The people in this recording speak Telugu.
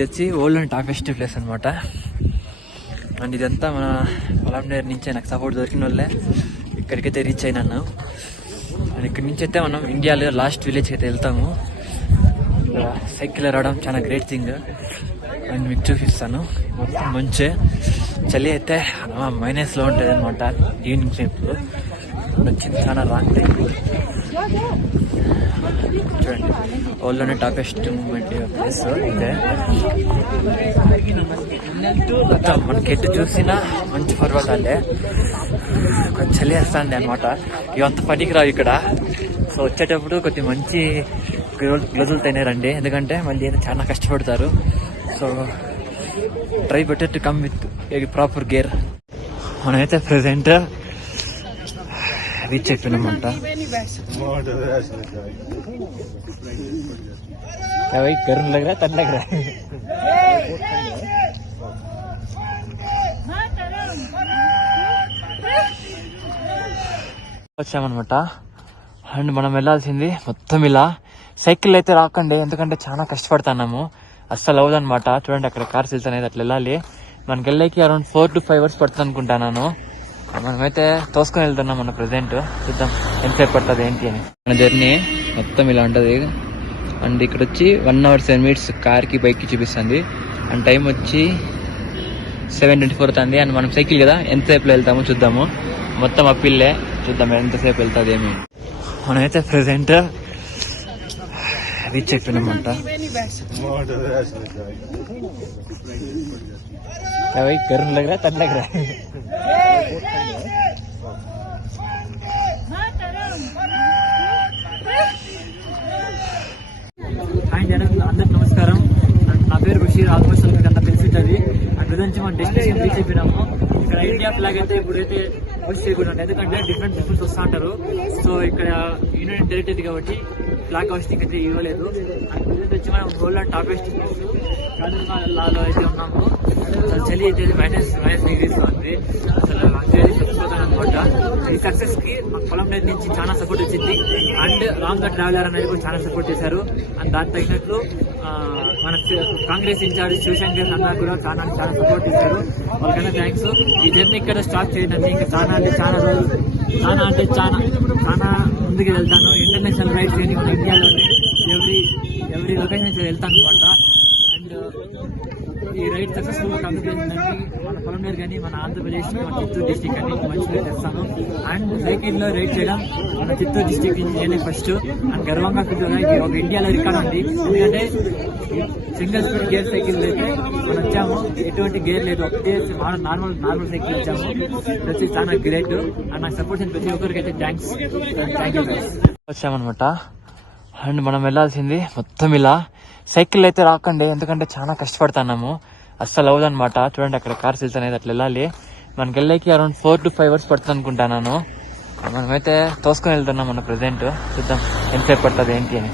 ఇది వచ్చి ఓల్డ్ అండ్ టాపెస్ట్ ప్లేస్ అనమాట అండ్ ఇదంతా మన పొలంనేరు నుంచే నాకు సపోర్ట్ దొరికిన వాళ్ళే. ఇక్కడికైతే రీచ్ అయినాను అండ్ ఇక్కడి నుంచి అయితే మనం ఇండియాలో లాస్ట్ విలేజ్కి అయితే వెళ్తాము. సైకిల్ రావడం చాలా గ్రేట్ థింగ్ అండ్ మీకు చూపిస్తాను. మొత్తం మంచే. చలి అయితే మైనస్లో ఉంటుంది అనమాట ఈవినింగ్ టైంలో వచ్చింది చాలా రాంగ్ టైం. చూడండి ఓల్డ్లోనే టాపెస్ట్ మూమెంట్ ప్లేస్ ఇదే మనకి ఎటు చూసినా మంచి పర్వతాలే కొంచెం చలి వేస్తుంది అనమాట పనికి రావు ఇక్కడ. సో వచ్చేటప్పుడు కొద్ది మంచి గ్లౌజులు తినేరండి ఎందుకంటే మళ్ళీ చాలా కష్టపడతారు. So try better to come with proper gear. మనమైతే ప్రజెంట్ రీచ్ అయిపోయినామంట क्या भाई गर्म लग रहा है ठंड लग रहा है వచ్చామన్నమాట అండ్ మనం వెళ్ళాల్సింది మొత్తం ఇలా సైకిల్ అయితే రాకండి ఎందుకంటే చాలా కష్టపడుతున్నాము అస్సలు అవ్వదన్నమాట చూడండి అక్కడ కార్స్ వెళ్తాయి అట్లా వెళ్ళాలి మనకి వెళ్ళేకి around four to five hours పడుతుంది అనుకుంటాను మనమైతే తోసుకొని వెళ్తున్నాం మన ప్రెసెంట్ చూద్దాం ఎంతసేపు పడుతుంది ఏంటి అని. మన జర్నీ మొత్తం ఇలా ఉంటుంది. అండ్ ఇక్కడ వచ్చి వన్ అవర్ సెవెన్ మినిట్స్ కార్కి బైక్కి చూపిస్తుంది. అండ్ టైం వచ్చి సెవెన్ ట్వంటీ ఫోర్ అవుతుంది. అండ్ మనం సైకిల్ కదా ఎంతసేపులో వెళ్తామో చూద్దాము. మొత్తం అప్పిల్లే చూద్దాం ఎంతసేపు వెళ్తుంది ఏమి మనమైతే ప్రెసెంట్ రీచ్ అయిపోయినామంట. क्या भाई गर्म लग रहा है ठंड लग रहा है హాయ్ జనం అందరికి నమస్కారం నా పేరు బషీర్ ఆల్మోస్ట్ మీకు అంతా తెలిసి ఉంటుంది అక్కడ నుంచి మనం డెస్టినేషన్ రీచ్ అయిపోయినాము ఇక్కడ ఇండియా ఫ్లాగ్ అయితే ఇప్పుడైతే హోస్ట్ చేయకుండా ఎందుకంటే డిఫరెంట్ పీపుల్స్ వస్తూ ఉంటారు సో ఇక్కడ యూనియన్ టెరిటరీ కాబట్టి బ్లాక్ హోస్టింగ్ అయితే ఇవ్వలేదు. అండ్ వచ్చి మనం గోల్డ్ అండ్ టాప్ హోస్టింగ్ లాలో అయితే ఉన్నాము. అసలు చలి అయితే మైనస్ మైనస్ డిగ్రీస్ ఉంది. అసలు చలి చచ్చిపోతాను అనమాట ఈ సక్సెస్కి మా పొలం మీద నుంచి చాలా సపోర్ట్ వచ్చింది. అండ్ రామ్గా ట్రావెలర్ అనేది కూడా చాలా సపోర్ట్ చేశారు. అండ్ దానికి తగినట్లు మన కాంగ్రెస్ ఇన్ఛార్జ్ శివశంకర్ అన్న కూడా చాలా చాలా సపోర్ట్ చేశారు. వాళ్ళకైనా థ్యాంక్స్ ఈ జర్నీ ఇక్కడ స్టార్ట్ చేయడానికి ఇంకా చాలా అంటే చాలా రోజులు చాలా అంటే చాలా చాలా ముందుకు వెళ్తాను. ఇంటర్నేషనల్ రైడ్స్ కానీ ఇండియాలోనే ఎవ్రీ ఎవ్రీ లొకేషన్ వెళ్తాను అనమాట అండ్ ఈ రైడ్ సక్సెస్ఫుల్గా కంప్లీట్ మన పొలంనేరు కానీ మన ఆంధ్రప్రదేశ్ మన చిత్తూరు డిస్టిక్ అని మంచిగా తెస్తాను. అండ్ సైకిల్లో రైడ్ చేయడం మన చిత్తూరు డిస్టిక్ నేనే ఫస్ట్ అండ్ గర్వంగా ఫీల్ ఇది ఒక ఇండియాలో రికార్డ్ ఉంది ఎందుకంటే సింగిల్ స్పీడ్ గేర్ సైకిల్ అయితే మనం వచ్చాము. ఎటువంటి గేర్ లేదు. ఒకటే నార్మల్ నార్మల్ సైకిల్ వచ్చాము. ప్రతి వచ్చి చాలా గ్రేట్ అండ్ నాకు సపోర్ట్ చేసిన ప్రతి ఒక్కరికి అయితే థ్యాంక్స్ థ్యాంక్ యూ వచ్చామన్నమాట. అండ్ మనం వెళ్ళాల్సింది మొత్తం ఇలా. సైకిల్ అయితే రాకండి ఎందుకంటే చాలా కష్టపడుతున్నాము. అస్సలు అవ్వదనమాట చూడండి అక్కడ కార్స్ అనేది అట్లా వెళ్ళాలి. మనకి వెళ్ళేకి around four to five hours పడుతుంది అనుకుంటాను మనమైతే తోసుకొని వెళ్తున్నాం మన ప్రజెంట్ చూద్దాం ఎంతసేపు పడుతుంది ఏంటి అని.